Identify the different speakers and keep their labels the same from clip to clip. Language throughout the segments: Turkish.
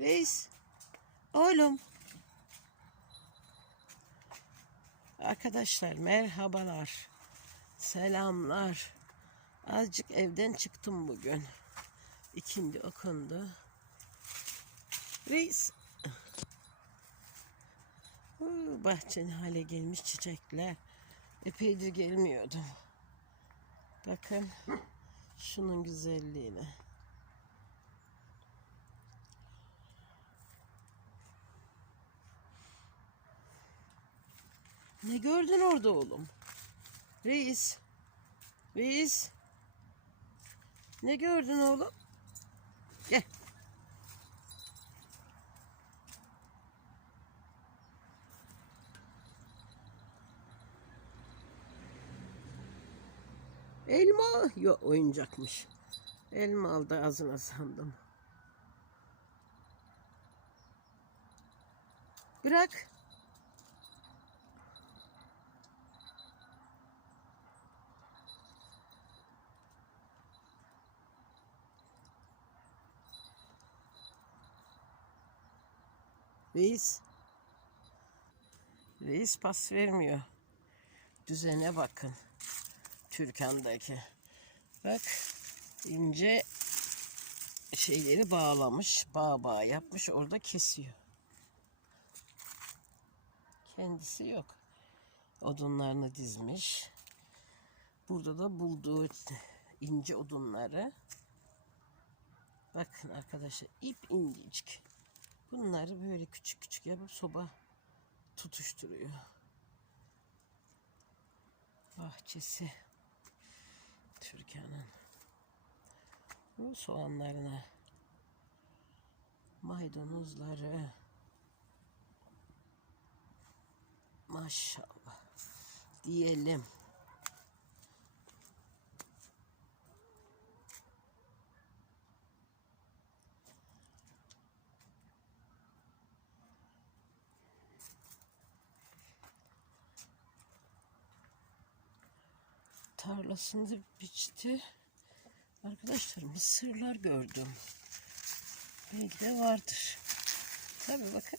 Speaker 1: Reis. Oğlum. Arkadaşlar merhabalar. Selamlar. Azıcık evden çıktım bugün. İkindi okundu. Reis. Bahçenin hale gelmiş çiçekler. Epeydir gelmiyordum. Bakın şunun güzelliğine. Ne gördün orada oğlum? Reis. Reis. Ne gördün oğlum? Gel. Elma. Yok oyuncakmış. Elma aldı ağzına sandım. Bırak. Reis. Reis pas vermiyor. Düzene bakın. Türkan'daki. Bak ince şeyleri bağlamış. Bağ bağ yapmış. Orada kesiyor. Kendisi yok. Odunlarını dizmiş. Burada da bulduğu ince odunları. Bakın arkadaşlar ip incecik. Bunları böyle küçük küçük yapıp soba tutuşturuyor. Bahçesi. Türkan'ın. Bu soğanlarına. Maydanozları. Maşallah. Diyelim. Tarlasında biçti. Arkadaşlar mısırlar gördüm. Belki de vardır. Tabi bakın.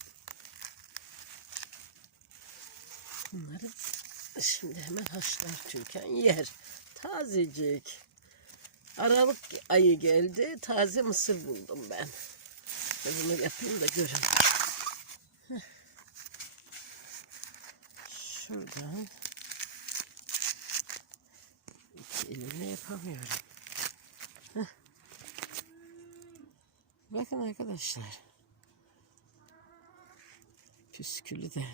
Speaker 1: Bunları şimdi hemen haşlar Türkan yer. Tazecik. Aralık ayı geldi. Taze mısır buldum ben. Bunu yapayım da görün. Şuradan iki elimle yapamıyorum. Heh. Bakın arkadaşlar. Püskülü de.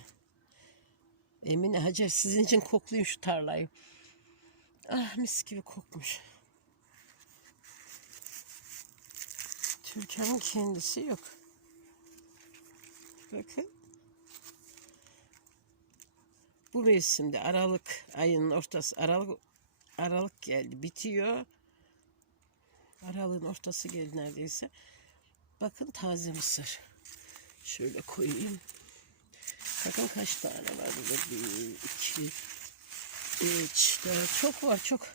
Speaker 1: Emine Hacer sizin için koklayayım şu tarlayı. Ah mis gibi kokmuş. Türkan'ın kendisi yok. Bakın. Bu mevsimde Aralık ayının ortası Aralık Aralık geldi bitiyor. Aralığın ortası geldi neredeyse. Bakın taze mısır. Şöyle koyayım. Bakın kaç tane var burada. Bir, iki, üç, dört. Çok var çok.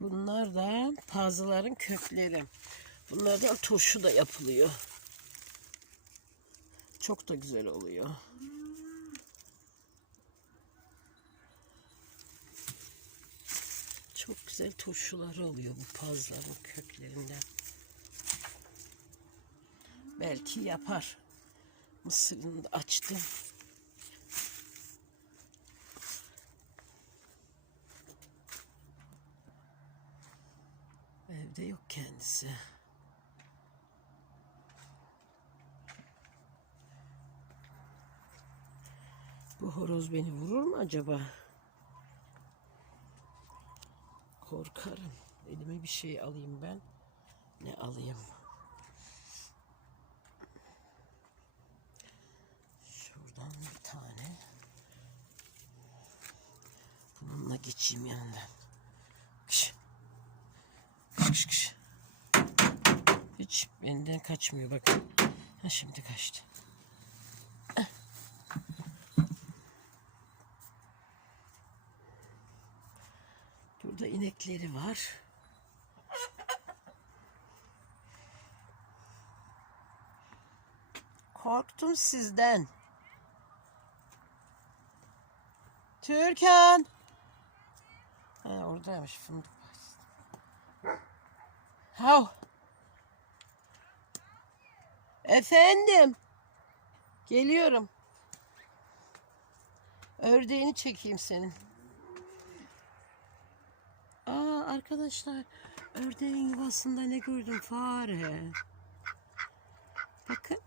Speaker 1: Bunlar da pazıların kökleri. Bunlardan turşu da yapılıyor. Çok da güzel oluyor. Çok güzel turşuları oluyor bu pazların köklerinden. Belki yapar. Mısırını da açtım. Evde yok kendisi. Bu horoz beni vurur mu acaba? Korkarım. Elime bir şey alayım ben. Ne alayım? Şuradan bir tane. Bununla geçeyim yanından. Kış. Kış kış. Hiç benden kaçmıyor bakın. Ha şimdi kaçtı. etleri var. Korktum sizden. Türkan. Ha, oradaymış fındık bahçesi. Efendim. Geliyorum. Ördeğini çekeyim senin arkadaşlar ördeğin yuvasında ne gördüm fare. Bakın.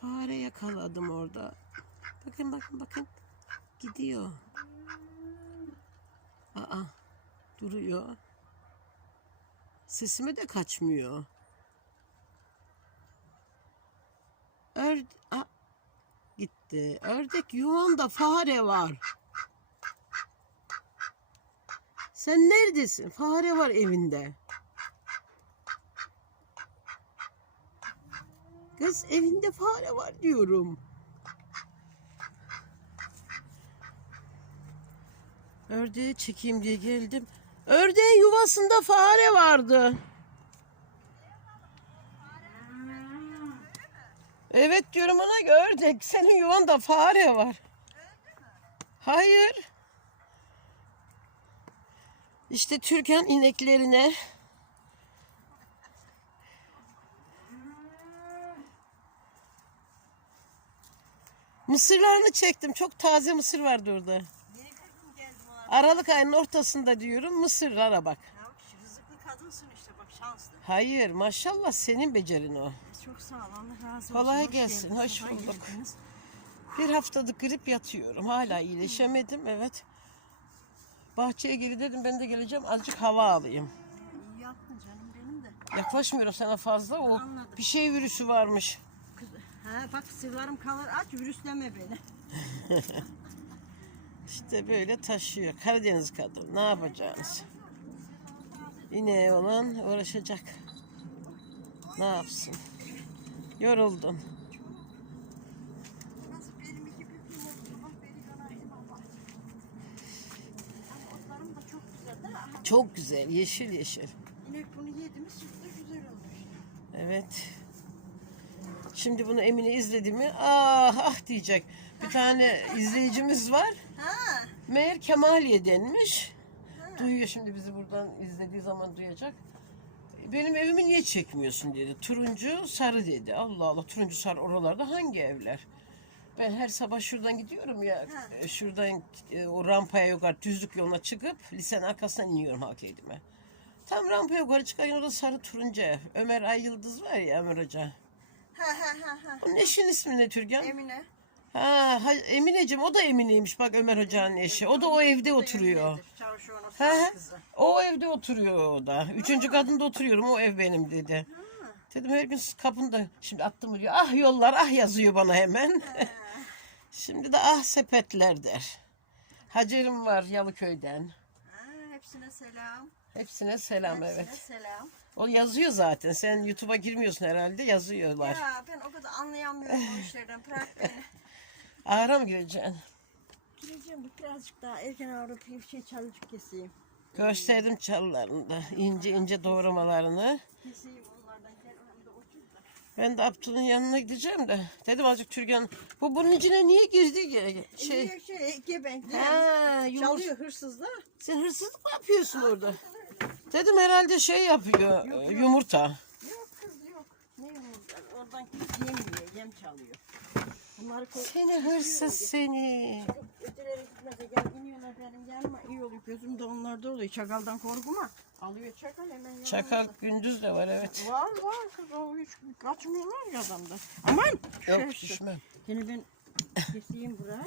Speaker 1: Fare yakaladım orada. Bakın bakın bakın. Gidiyor. Aa duruyor. Sesime de kaçmıyor. Ör Aa, gitti. Ördek yuvanda fare var. Sen neredesin? Fare var evinde. Kız evinde fare var diyorum. Ördeği çekeyim diye geldim. Ördeğin yuvasında fare vardı. Evet diyorum ona ördek. Senin yuvanda fare var. Hayır. İşte Türkan ineklerine mısırlarını çektim. Çok taze mısır vardı orada. Aralık ayının ortasında diyorum mısırlara bak.
Speaker 2: Ya rızıklı kadınsın işte bak şanslı.
Speaker 1: Hayır maşallah senin becerin o.
Speaker 2: Çok sağ ol Allah razı olsun.
Speaker 1: Kolay gelsin, hoş bulduk. Bir haftadır grip yatıyorum. Hala iyileşemedim evet. Bahçeye geri dedim ben de geleceğim azıcık hava alayım.
Speaker 2: İyi yaptın canım benim de.
Speaker 1: Yaklaşmıyorum sana fazla o
Speaker 2: Anladım.
Speaker 1: bir şey virüsü varmış.
Speaker 2: Kız, ha bak sırlarım kalır aç virüsleme beni.
Speaker 1: İşte böyle taşıyor. Karadeniz kadın ne yapacağınız? İneği olan uğraşacak. Ne yapsın? Yoruldum.
Speaker 2: Nasıl benim iki bir gün oldu bak beni kanayım Allah. Ama otlarım da çok güzel değil mi?
Speaker 1: Çok güzel yeşil yeşil.
Speaker 2: İnek bunu yedi mi süt de güzel olmuş.
Speaker 1: Evet. Şimdi bunu Emine izledi mi? Ah ah diyecek. Bir tane izleyicimiz var.
Speaker 2: Ha
Speaker 1: Meğer Kemaliye denmiş. Duyuyor şimdi bizi buradan izlediği zaman duyacak. Benim evimi niye çekmiyorsun dedi. Turuncu sarı dedi. Allah Allah turuncu sarı oralarda hangi evler? Ben her sabah şuradan gidiyorum ya. e, Şuradan e, o rampaya yukarı düzlük yoluna çıkıp lisenin arkasından iniyorum Hakkı'ya. Tam rampaya yukarı çıkarken orada sarı turuncu ev. Ömer Ay Yıldız var ya Ömer Hoca.
Speaker 2: ha ha ha ha.
Speaker 1: Onun eşinin ismi ne Türkan?
Speaker 2: Emine.
Speaker 1: Ha, ha Emineciğim o da Emine'ymiş bak Ömer Hoca'nın eşi. O da o evde oturuyor.
Speaker 2: Kızı.
Speaker 1: o evde oturuyor o da. Üçüncü kadında oturuyorum o ev benim dedi. Dedim her gün kapında şimdi attım diyor. Ah yollar ah yazıyor bana hemen. şimdi de ah sepetler der. Hacer'im var Yalıköy'den.
Speaker 2: Ha, hepsine selam.
Speaker 1: Hepsine selam
Speaker 2: Hepsine
Speaker 1: evet.
Speaker 2: selam.
Speaker 1: O yazıyor zaten. Sen YouTube'a girmiyorsun herhalde yazıyorlar.
Speaker 2: Ya ben o kadar anlayamıyorum o işlerden. Bırak beni.
Speaker 1: Ağra mı gireceksin?
Speaker 2: Gireceğim birazcık daha erken ağrıp bir şey çalıcık keseyim.
Speaker 1: Gösterdim çalılarını da. ince ince doğramalarını.
Speaker 2: Keseyim onlardan. Gel orada otur da.
Speaker 1: Ben de Abdul'un yanına gideceğim de. Dedim azıcık Türkan. Bu bunun içine niye girdi ki? Şey.
Speaker 2: Şey, şey gebenk.
Speaker 1: Ha, yumurta.
Speaker 2: Çalıyor hırsızlar.
Speaker 1: Sen hırsızlık mı yapıyorsun orada? Dedim herhalde şey yapıyor. e, Yumurta.
Speaker 2: Yok kız yok. Ne Oradan yemiyor, yem çalıyor. Bunları koy.
Speaker 1: Seni hırsız seni.
Speaker 2: Yok, öteleri gitmese gel iniyorlar benim yanıma iyi oluyor. Gözüm de onlarda oluyor. Çakaldan korkma. Alıyor çakal hemen yanımda.
Speaker 1: Çakal gündüz de var evet.
Speaker 2: Var var kız o hiç kaçmıyorlar ya adamda. Aman.
Speaker 1: Yok
Speaker 2: şöyle.
Speaker 1: düşmem.
Speaker 2: Seni ben keseyim burayı.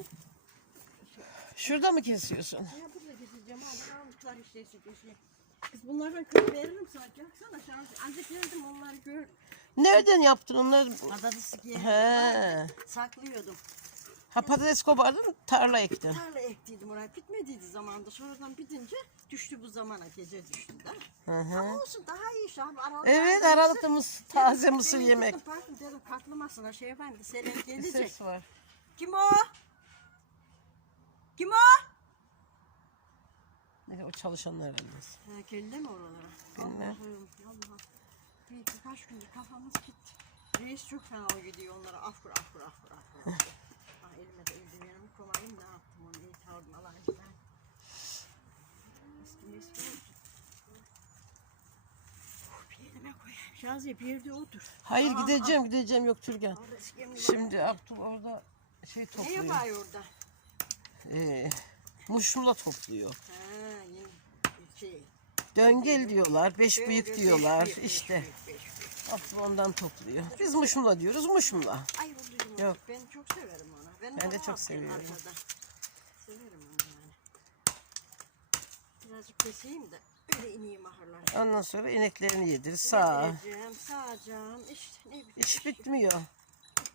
Speaker 1: Şurada mı kesiyorsun?
Speaker 2: Ya burada keseceğim abi. Almışlar işte keseyim. Kız bunlardan kız veririm sana. Baksana şans. Ancak geldim onları gör.
Speaker 1: Nereden yaptın onları?
Speaker 2: Patates diye.
Speaker 1: He.
Speaker 2: Saklıyordum.
Speaker 1: Ha patates kopardın tarla ektin.
Speaker 2: Tarla ektiydim oraya. Bitmediydi zamanda. Sonradan bitince düştü bu zamana. Gece düştü de.
Speaker 1: Hı hı.
Speaker 2: Ama olsun daha iyi şu an. Aralıkta
Speaker 1: Evet aralıkta mısır, taze mısır yemek.
Speaker 2: Bakın dedim katlamasına şey efendi.
Speaker 1: Bir
Speaker 2: gelecek.
Speaker 1: ses var.
Speaker 2: Kim o? Kim o?
Speaker 1: Ne, o çalışanlar herhalde.
Speaker 2: Ha, geldi mi oralara?
Speaker 1: Bilmem.
Speaker 2: Allah'ım. Bir birkaç gündür kafamız gitti. Reis çok fena o gidiyor onlara afkur afkur afkur afkur. afkur. ah, elime de eldivenimi koyayım ne yaptım onu iyi aldım alayım ben. Eski meski. Şaziye bir yerde otur.
Speaker 1: Hayır
Speaker 2: Aa,
Speaker 1: gideceğim gideceğim yok Türkan. Şimdi Abdul orada şey
Speaker 2: Ne
Speaker 1: topluyor.
Speaker 2: yapıyor orada?
Speaker 1: Ee, muşmula topluyor.
Speaker 2: Yeni şey.
Speaker 1: Döngel diyorlar, beş büyük
Speaker 2: büyük,
Speaker 1: diyorlar
Speaker 2: beş
Speaker 1: işte.
Speaker 2: beş büyük, beş.
Speaker 1: Abdul ondan topluyor. Biz muşmula diyoruz, muşmula.
Speaker 2: Ay buldum
Speaker 1: Yok.
Speaker 2: Ben çok severim onu. Ben,
Speaker 1: Ben de çok seviyorum.
Speaker 2: arkada. Severim onu yani. Birazcık keseyim de öyle ineyim ahırlara.
Speaker 1: Ondan sonra ineklerini yedir, sağ.
Speaker 2: Yedireceğim, sağacağım. İşte ne bileyim.
Speaker 1: İş bitmiyor.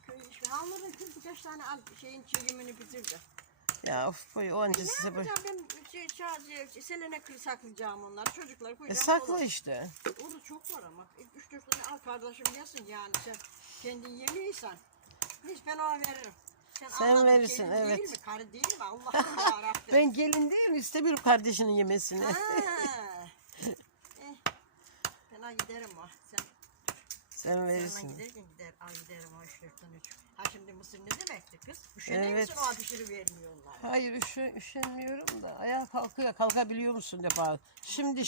Speaker 2: Köy işi. Halların kız birkaç tane al şeyin çiğimini bitirdi.
Speaker 1: Ya of boy o anca
Speaker 2: Ne
Speaker 1: size
Speaker 2: yapacağım ben şey, şarjı, selene kır saklayacağım onları. Çocuklar
Speaker 1: E
Speaker 2: koyacağım.
Speaker 1: sakla
Speaker 2: dolaba.
Speaker 1: işte.
Speaker 2: Orada çok var ama. İlk üç dört tane al kardeşim yesin yani sen kendin yemiyorsan. Hiç ben ona veririm.
Speaker 1: Sen
Speaker 2: Allah'ın
Speaker 1: verirsin,
Speaker 2: gelini
Speaker 1: evet.
Speaker 2: Değil mi? Karı değil mi? Allah'ım yarabbim.
Speaker 1: Ben gelin değil mi? İstemiyorum kardeşinin yemesini.
Speaker 2: Ha. Eh, Ben ha giderim o. Sen
Speaker 1: Sen
Speaker 2: Yanına
Speaker 1: verirsin.
Speaker 2: giderken gider, al giderim o üç üç. Ha şimdi mısır ne demekti kız? Üşeniyor
Speaker 1: Evet.
Speaker 2: musun o pişiri vermiyorlar.
Speaker 1: Hayır üşü, üşenmiyorum da ayağa kalkıyor. Kalkabiliyor musun defa. Şimdi